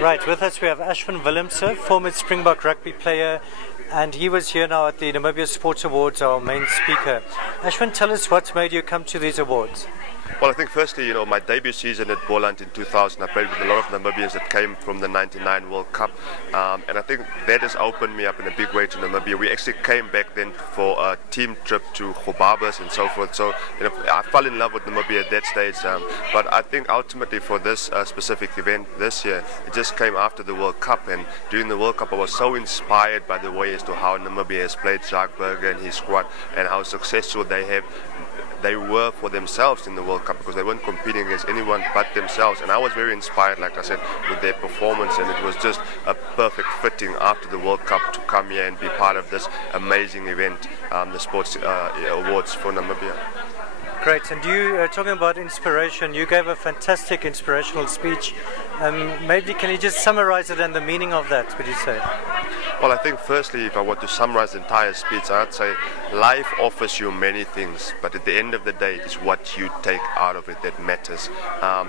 Right, with us we have Ashwin Willemse, former Springbok rugby player, and he was here now at the Namibia Sport Awards, our main speaker. Ashwin, tell us what's made you come to these awards. Well, I think firstly, my debut season at Boland in 2000, I played with a lot of Namibians that came from the '99 World Cup, and I think that has opened me up in a big way to Namibia. We actually came back then for a team trip to Gobabas and so forth, so I fell in love with Namibia at that stage, but I think ultimately for this specific event this year, it just came after the World Cup, and during the World Cup I was so inspired by the way as to how Namibia has played Jacques Burger and his squad, and how successful they were for themselves in the World Cup, because they weren't competing against anyone but themselves. And I was very inspired, like I said, with their performance, and it was just a perfect fitting after the World Cup to come here and be part of this amazing event, the Sports Awards for Namibia. Great, and you, talking about inspiration, you gave a fantastic inspirational speech. Maybe can you just summarize it and the meaning of that, would you say? Well, I think firstly, if I were to summarize the entire speech, I'd say life offers you many things, but at the end of the day, it is what you take out of it that matters.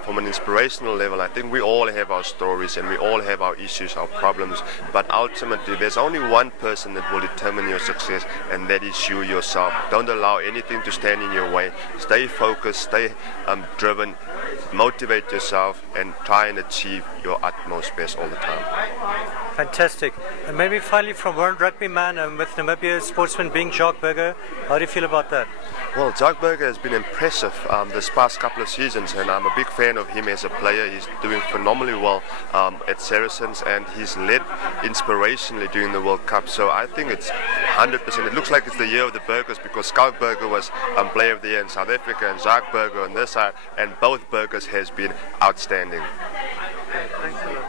From an inspirational level, I think we all have our stories and we all have our issues, our problems, but ultimately there's only one person that will determine your success, and that is you yourself. Don't allow anything to stand in your way. Stay focused, stay driven, motivate yourself, and try and achieve your utmost best all the time. Fantastic. And maybe finally, from one rugby man with Namibia sportsman being Jacques Burger, how do you feel about that? Well, Jacques Burger has been impressive this past couple of seasons, and I'm a big fan of him as a player. He's doing phenomenally well at Saracens, and he's led inspirationally during the World Cup. So I think it's 100%. It looks like it's the year of the Burgers, because Schalk Burger was Player of the Year in South Africa, and Jacques Burger on this side, and both Burgers has been outstanding.